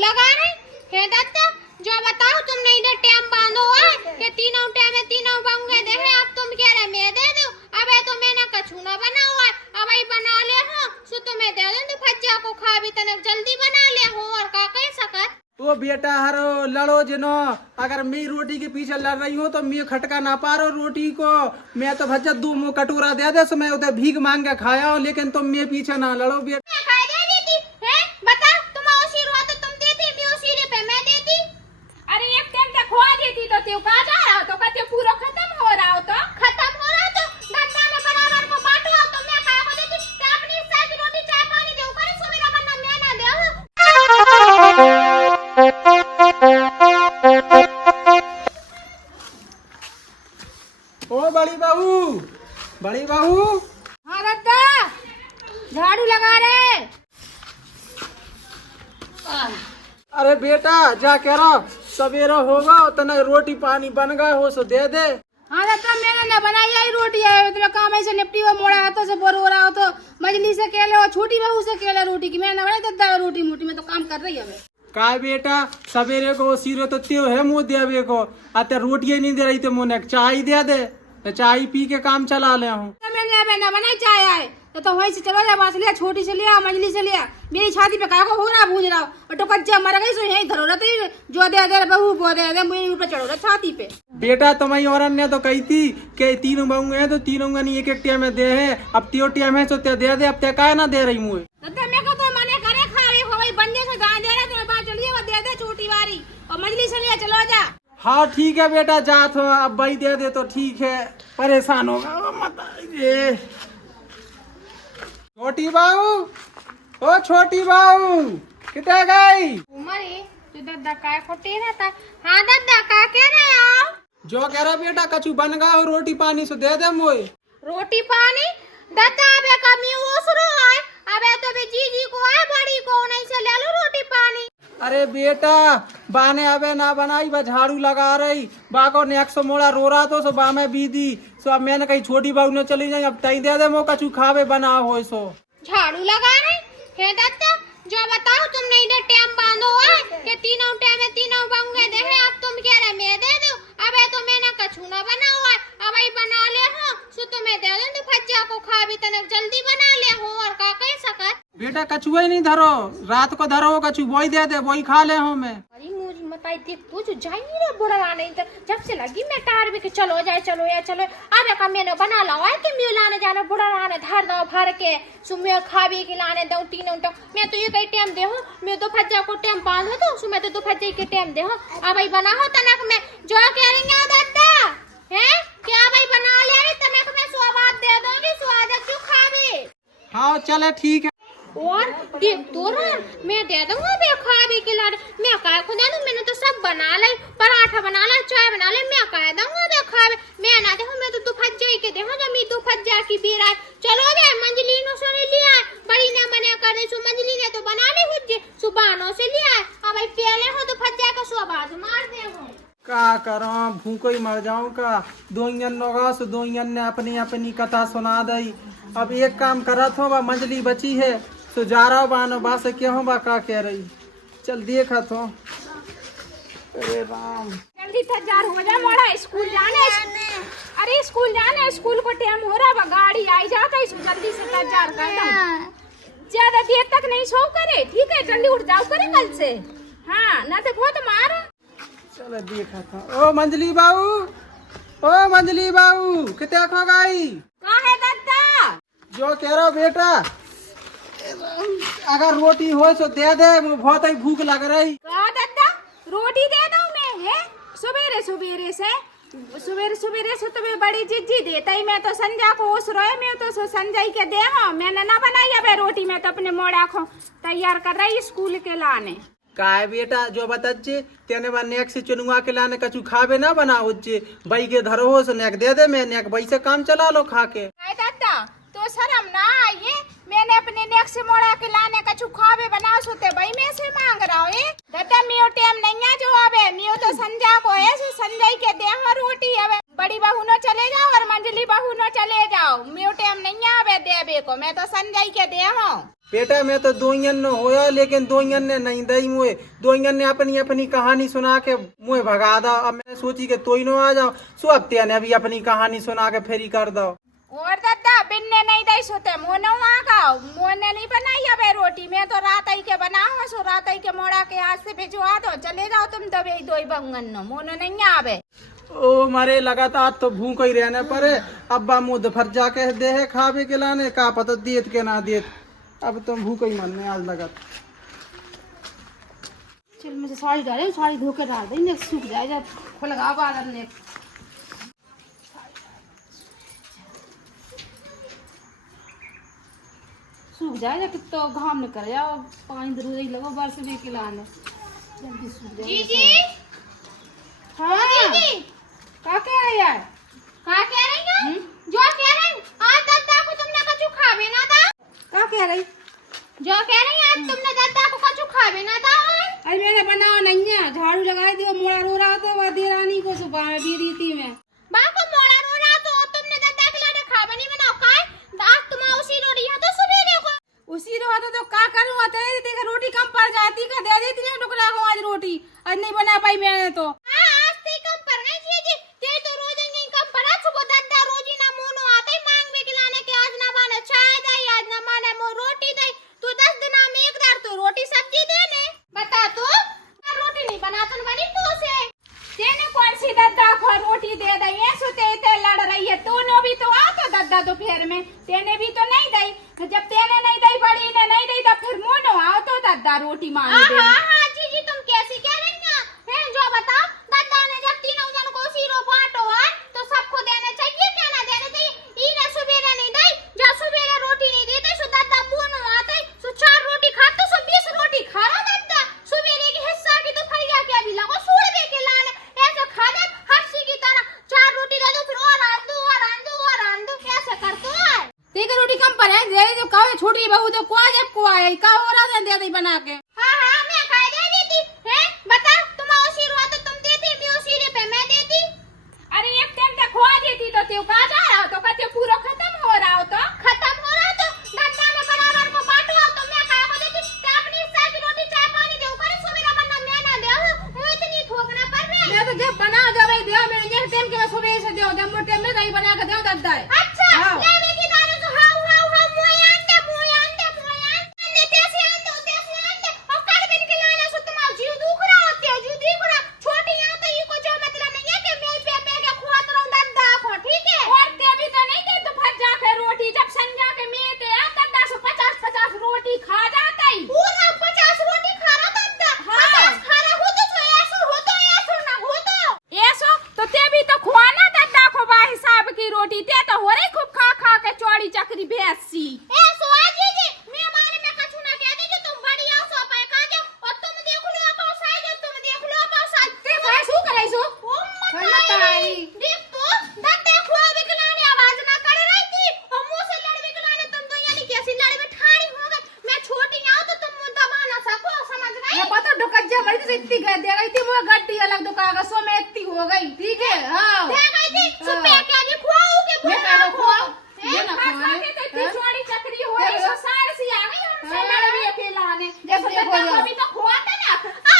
लगा रहे हे दत्ता। जो बताओ तुमने इधर टाइम बांधो है कि तीनों टाइम में तीनों बांगे दे है। अब तुम कह रहे मैं दे दो। अब तो मैंने कछु ना बना हुआ है। अब आई बना ले हो सो तुम्हें दे दो। तो भज्जा को खा भी तनक जल्दी बना ले हो और का कह सकत। तो बेटा हरो लड़ो जिनो, अगर मैं रोटी के पीछे लड़ रही हूँ तो मैं खटका ना पा रहा रोटी को। मैं तो भज्जा 2 मुँह कटोरा दे दे सो मैं उधर भीख मांग के खाया हूँ, लेकिन तुम मैं पीछे ना लड़ो बेटा। पूरा खत्म हो रहा हो तो दत्ता ने बराबर को बांटो तो मैं काय को देती। ते अपनी हिस्सा की रोटी चाय पानी दे करे सुबह बनना मैं ना दे। ओ बड़ी बहू। हाँ दत्ता झाड़ू लगा रहे। अरे बेटा जा कह रहा सवेरा होगा उतना रोटी पानी बन गए हो सो दे दे। हाँ दत्ता मैंने ना बनाई आई रोटी है। तेरा काम ऐसे निपटी हुआ मोड़ा हाथों से बोर हो रहा हो तो मजली से केले और छोटी बहू से केले रोटी की मैं ना बनाई दत्ता रोटी मोटी में तो काम कर रही है। का बेटा सवेरे को सीरो तो त्यो है मुँह देवे को अत्या रोटी नहीं दे रही तो मुँह चाय दे दे तो चाय पी के काम चला ले हूँ। मैंने ना बनाई चाय आए तो वहीं से चलो जा बास लिया छोटी से लिया मजली से लिया। मेरी छाती पे काय को हो रहा भूज रहा और तो कच्चा मर गई सो यही धरो रहती जो दे बहू वो दे मेरे ऊपर चढ़ो रहा छाती पे। बेटा तुम्हारी औरत ने तो कही थी कि 3 बहू है तो तीनों का नहीं एक टाइम में दे है। अब त्यो टाइम है तो ते दे दे। अब ते काय ना दे रही मुँह मेरे को तो मने करे खावे हो बंदे से गाय दे रहा तो बात चलिए वो दे दे छोटी वाली और मजली से लिया चलो जा। हाँ ठीक है बेटा जा तो अब भाई दे दे तो ठीक है। परेशान होगा मत ये छोटी बहू। ओ छोटी बहू कितने गई? उमरे जो दद्दा काय खोटे रहता। हाँ दद्दा का कह रहे हो? जो कह रहा बेटा कछु बन गया हो रोटी पानी से दे दे मोए। रोटी पानी दद्दा अबे कमी उसरो है। अबे तो भी जीजी को है बड़ी को नहीं से ले लो रोटी पानी। अरे बेटा बाने अबे ना बनाई बा झाड़ू लगा रही बाको ने 100 मोड़ा रो रहा तो सो बा में बीदी सो अब मैंने कही छोटी बहू ने चली जाए। अब तई दे दे मो कछु खावे बना हो सो झाड़ू लगा रहे हे दत्ता। जो बताओ तुमने इधर टाइम बांधो है कि तीनों टाइम में तीनों बांगे दे है। अब तुम कह रहे मैं दे दो। अब तो मैंने कछु ना बना हुआ है। अब आई बना ले हो सो तुम्हें दे दो। तो भज्जा को खा भी तनक जल्दी बना ले हो और का कह सकत। बेटा कछुआ ही नहीं धरो रात को धरो कछु वही दे दे वही खा ले हो मैं। अरे मुझे बताई देख तू जो जाई नहीं रे बुरा नहीं तो जब से लगी मैं टार भी के चलो जाए चलो या चलो। अबे का मैंने बना ला है कि मैं लाने जाना बुरा लाने धार दो भर के सुमे खा भी के लाने दो तीनों तो मैं तो ये कई टाइम दे हूं। मैं तो भज्जा को टाइम बांध हो तो सुमे तो भज्जे के टाइम दे हूं। अब भाई बना हो तनक मैं जो कह रही हूं दत्ता है क्या भाई बना ले रे तनक मैं स्वाद दे दूंगी स्वाद जो खावे। हाँ चले ठीक है। और देख तो मैं दे दूंगा मैं खा भी खिला मैं काय खुदा दूं। मैंने तो सब बना ली पराठा बना ला चाय बना ले मैं काय दूंगा मैं खावे। मैं ना देखो मैं तो भज्जा के देखो जब मैं तो भज्जा की बेरा चलो रे मंजली नो से लिया बड़ी ने मने कर दे सो मंजली ने तो बना ले हुज्जे सुबानो से लिया। अब भाई पहले हो तो भज्जा का स्वाद मार दे हो का करो भूखो ही मर जाऊं का। दोइयन नोगा सो दोइयन ने अपनी अपनी कथा सुना दई। अब एक काम करत हो बा मंजली बची है तो जा रहा बानो बा से क्या हो बा का कह रही चल देखा तो। अरे राम जल्दी तैयार हो जा मोड़ा स्कूल जाने। अरे स्कूल जाने स्कूल को टाइम हो रहा गाड़ी आई जाता जल्दी से तैयार कर दो। ज्यादा देर तक नहीं सो करे ठीक है जल्दी उठ जाओ करे कल से। हाँ ना तो बहुत मार चलो देखा था। ओ मंजली बाबू ओ मंजली बाबू कितने खो गई? कहाँ है दत्ता? जो कह रहा बेटा अगर रोटी हो तो दे दे मुझे बहुत ही भूख लग रही। कहाँ दत्ता रोटी दे दूं मैं है सवेरे सवेरे से तुम्हें बड़ी जिद्दी देता ही। मैं तो संजय को उस रोए में तो संजय के दे हो मैंने ना बनाई अब रोटी में तो अपने मोड़ा को तैयार कर रही स्कूल के लाने। काय बेटा जो बतच्चे तेने बा नेक से चुनुआ के लाने कछु खावे ना बना होचे भाई के धरो हो सो नेक दे दे मैं नेक भाई से काम चला लो खा के। दत्ता तो शर्म ना आइए मैंने अपने नेक से मोड़ा के लाने कछु खावे बना सोते भाई मैं से मांग रहा हूँ। दत्ता मियो टाइम नहीं है जो अब मियो तो संजय को है संजय के दे हो रोटी अब बड़ी बहू न चले जाओ और मंजली बहू न चले जाओ। मियो टाइम नहीं है अब देवे को मैं तो संजय के दे हो। बेटा आया मैं तो दोइयन ने होया, लेकिन दोइयन ने नहीं दई मुए। दोइयन ने अपनी अपनी कहानी सुना के मुए भगा दा। अब मैं सोची कि तोई नो आ जाओ, सो अब त्याने भी अपनी कहानी सुना के फेरी कर दो। और दादा बिन्ने नहीं दई सोते मोनो आ गाओ, मोने नहीं बनाई अबे रोटी, मैं तो रात आई के बनाऊं, सो रात आई के मोड़ा के हाथ से भिजवा दो, चले जाओ तुम दबे दोई बंगन नो, मोनो नहीं आवे। ओ मारे लगातार तो भूख ही रहने परे। अब्बा मुँह दोपहर जाके दे है खावे के लाने, का पता देत के ना देत। अब तो भूख ही मन में आज लगा। चल मुझे साड़ी डाले, साड़ी धो के डाल देंगे, सूख जाए जब खुलगा बादल ने। सूख जाए जब तो घाम निकल जाओ, पानी जरूर लगो बरस भी खिलाने, जल्दी सूख जाए। जीजी हाँ जीजी का कह रही है? का कह रही है? जो कह रही आज दादा को तुमने कछु खावे ना था। का कह रही? जो कह रही आज तुमने दादा को कछु खावे ना था। अरे मैंने बनाओ नहीं है, झाड़ू लगा दियो, मोड़ा रो रहा तो वह देरानी को सुबह में दी रीति में बाको मोड़ा रो रहा तो तुमने दादा के लिए खावे नहीं बनाओ काय? आज तुम उसी रो रही है तो सवेरे को उसी रो तो का करूं? तेरे रोटी कम पड़ जाती का दे देती है टुकड़ा को आज रोटी, आज नहीं बना पाई मैंने तो। हां आज ते कम पर गई जीजी, ते तो रोज नहीं कम पड़ा, सुबह दादा रोजी ना मोनो आते मांग में खिलाने के, आज ना माने चाय दई, आज ना माने मो रोटी दई, तू 10 दिन में एक बार तो रोटी सब्जी देने बता तू रोटी नहीं बनातन बनी तू से तेने कौन सी दादा को रोटी दे दई, ये सुते ते लड़ रही है तूने भी तो आ तो दादा तो फेर में तेने भी तो नहीं दई, जब तेने नहीं दई बड़ी ने नहीं दई तो फिर मोनो आओ तो दादा रोटी मांग दे। हां जीजी तुम कैसी कह रही है जो बताओ, दादा ने जब तीनों जन को सिरो बांटो है तो सबको देने चाहिए, क्या ना देने चाहिए? इने सुबेरे नहीं दई, जब सुबेरे रोटी नहीं देते सो दादा मोनो आते सो 4 रोटी खाते सो 20 रोटी खा रहा दादा, सुबेरे की हिस्सा की तो फरिया के अभी लगो सूड़ दे के लाने ऐसे खा दे हफ्सी की तरह, 4 रोटी दे दो फिर और आंदू और आंदू और आंदू कैसे करतो है? तेरी रोटी कम पर है, दे जो कहो छोटी बहू तो को जब को आए का और दे दे बना के। हां हां मैं कह दे देती है, बता तुम उसी रो तो तुम देती, मैं उसी रे पे मैं देती। अरे एक टाइम तक खवा देती तो तेरे का जा रहा तो कहते पूरा खत्म हो रहा हो तो दादा ने बराबर को बांटो तो मैं कहा को देती, ते अपनी हिस्सा की रोटी चाय पानी दे ऊपर सुबह बनना मैं ना दे, वो इतनी थोकना पर मैं मैं तो जब बना जब दे मेरे ये टाइम के सुबह से दो, जब मोटे में नहीं बना के दो दादा है। अच्छा लेवे की दारू तो हाउ हाउ हाउ मोय आंदे तेसे आंदे और कर बिन के लाने सो तुम्हारा जीव दुख रहा होते जीव दुख रहा छोटी यहां तो ये को जो मतलब नहीं है कि मैं पे के खुआत रहूं दादा को, ठीक है? और ते भी तो नहीं दे तो फट जाके रोटी जब संजा के मैं ते दादा सो 50 रोटी खा जाता ही पूरा 50 रोटी खा रहा दादा। हां 50 खा रहा हो तो ऐसो ना हो तो ते भी तो खुआना दादा को बा हिसाब की रोटी, ते तो हो रही खूब खा खा के चौड़ी चक्री भैंसी ऐसो आज जी मैं बारे में कछु ना कह दे जो तुम बढ़िया सो पे का जाओ और तुम देख लो पास आ जाओ, तुम देख लो पास आ ते भाई सु करे सो ओ मत आई देख तो दादा खुआ विकलाने आवाज ना कर रही थी और मुंह से लड़ विकलाने तुम तो यानी कैसी लड़ में ठाड़ी हो गई, मैं छोटी आऊं तो तुम मुंह दबा ना सको, समझ गई? ये पता डुकज्जा बड़ी तो इतनी गए दे गई थी वो गड्डी अलग दुकान सो में इतनी हो गई, ठीक है? हां दे गई थी सुबह के भी खुआओ के मैं कह रहा खुआओ ये ना खाने के तो इतनी चौड़ी चक्री हो रही सो सार सी आ गई हमसे लड़ भी अकेला ने जब ये हो जाए अभी तो खुआता ना आ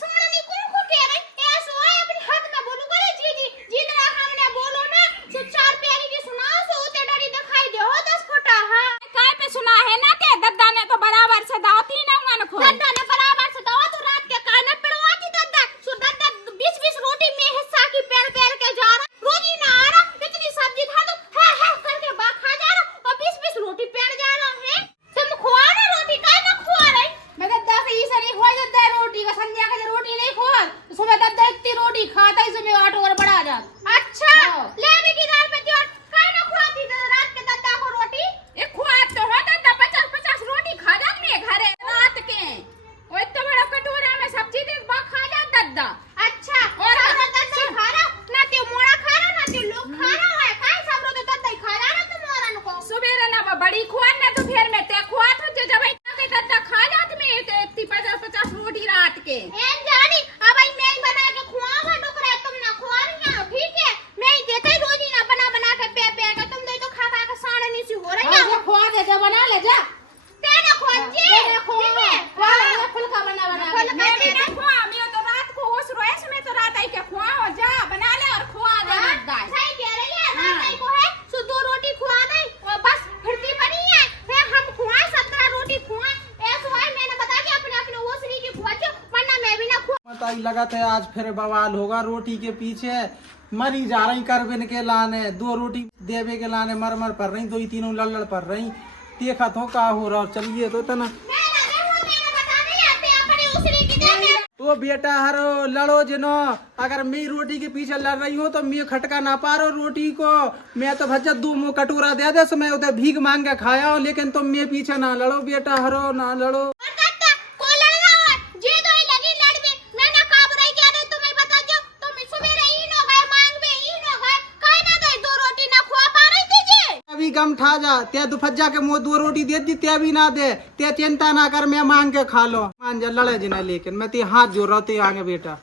सुमरनी कौन को कह रही ऐसो है अपने हाथ में बोलू करे जीजी जितना हमने बोलो ना सो 4 प्यारी की सुनाओ सो उते डरी दिखाई दे हो 10 फुटा। हां काय पे सुना है ना के दादा ने तो बराबर से दावती ना मन को दादा ने बराबर से दावा तो रात के काने पड़वाती दादा सो दादा 20 रोटी में हिस्सा की पेड़ के जा रहा रोजी ना आ रहा, इतनी सब्जी था तो है करके बा खा जा रहा और 20 रोटी पेड़ जा रहा है, तुम खुआ ना रोटी काय ना खुआ रही? मैं दादा से ये सरी खो जाता है रोटी का, संध्या का रोटी नहीं खो तो सुबह दादा इतनी रोटी खाता ही सुबह आटो और बढ़ा जा। अच्छा लेवे की दाल पे जो काय ना खुआती तो रात के दादा को रोटी ए खुआ तो हो दादा 50 रोटी खा जात में घरे रात के ओ इतना बड़ा कटोरा में सब्जी दे बा खा जा दादा। अच्छा और दादा खा रहा ना ते मोड़ा खा रहा ना ते लोग खा रहा है काय सब रो तो दादा ही खा रहा ना तुम मोरन को सुबेरे ना बड़ी खुआन ना तो फिर में ते खुआ तो जे जब के दादा खा जात में ते इतनी 50 रोटी रात के एन जानी अब आई मैं ही बना के खुआवा डुकरा तुम ना खुआ रही हो, ठीक है? मैं ही देते रोजी ना बना के पे के तुम दे तो खा के साड़नी सी हो रही है खो दे जा बना ले जा तेरे खो मैं भी ना खुआ मैं तो रात को उस रोएस में तो रात आई के खुआ हो जा बना ले और खुआ दे दाई सही कह रही है रात आई को है सो 2 रोटी खुआ नहीं और बस फिरती पड़ी है फिर हम खुआए 17 रोटी खुआए ऐसा है मैंने बता के अपने अपने ओसरी की खुआ जो वरना मैं भी ना खुआ बताई लगा था आज फिर बवाल होगा रोटी के पीछे मरी जा रही करबिन के लाने 2 रोटी देवे के लाने मर पर रही 2 ही तीनों लड़ पर रही देखा तो का हो रहा चलिए तो तना तो बेटा हरो लड़ो जिनो अगर मैं रोटी के पीछे लड़ रही हूँ तो मैं खटका ना पा रहा रोटी को मैं तो भज्जा 2 मुँह कटोरा दे दे मैं उधर भीख मांग के खाया हूँ लेकिन तुम मैं पीछे ना लड़ो बेटा हरो ना लड़ो अभी गम ठा जा ते दुफज्जा के मुँह 2 रोटी दे दी ते भी ना दे ते चिंता ना कर मैं मांग के खा लो मान जा लड़े जिना लेकिन मैं ते हाथ जोड़ रहा ते आगे बेटा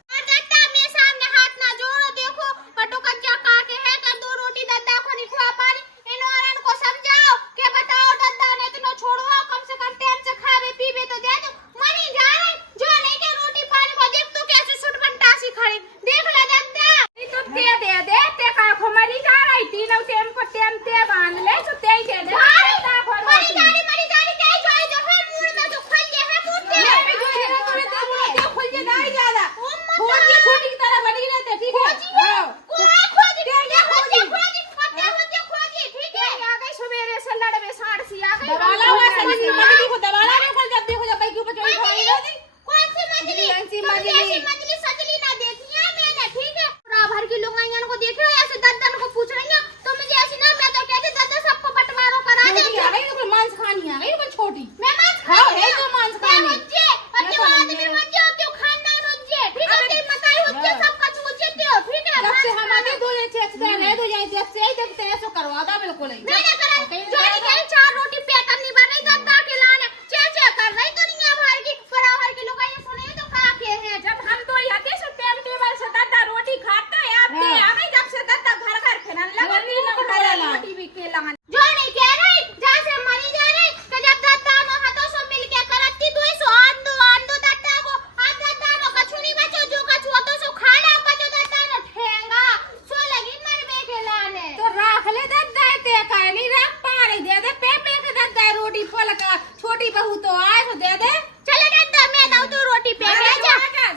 छोटी बहू तो आए तो दे दे चले दादा मैं दऊं तो रोटी पे ले जा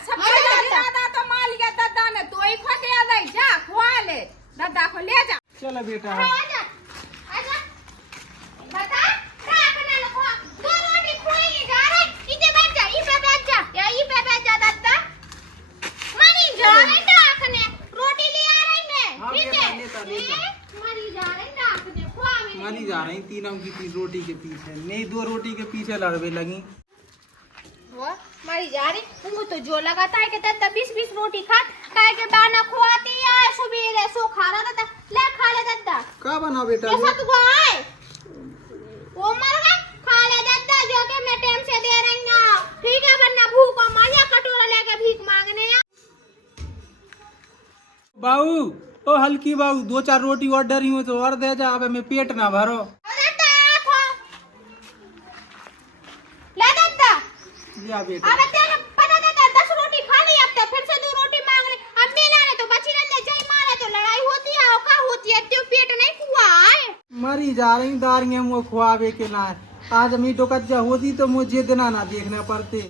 सबसे ज्यादा तो माल लिया दादा ने तो ही खा के आ गई जा खुआ ले दादा को ले जा चलो बेटा आजा आजा बता राखना लो 2 रोटी खुएगी जा रे इधर बैठ जा ई पे बैठ जा या ई पे बैठ जा दादा मनी जा रे राखने रोटी ले आ रही मैं ठीक है मनी जा रे राखने खुआ में मानी जा रही तीनों की 3 रोटी के पीछे नहीं 2 रोटी के पीछे लड़वे लगी वो मारी जा रही उनको तो जो लगाता है कि दादा 20-20 रोटी खा काहे के बाना खुआती है सुबह सो खा रहा था ले खा ले दादा का बना बेटा कैसा तू आए वो मर गया खा ले दादा जो के मैं टाइम से दे रही हूं ठीक है वरना भूख मारिया कटोरा लेके भीख मांगने बाऊ ओ हल्की बाऊ 2-4 रोटी ऑर्डर ही हो तो और दे जा अब मैं पेट ना भरो ले दादा लिया बेटा अब तेरे पता दादा 10 रोटी खा ली अब तो फिर से 2 रोटी मांग रही अब मेरा ने तो बची रहने जय मारे तो लड़ाई होती है औका होती है तो पेट नहीं हुआ है मरी जा रही दारियां मुँह खुआवे के लाए आज मी डोकत जा होती तो मुझे दिन ना देखना पड़ते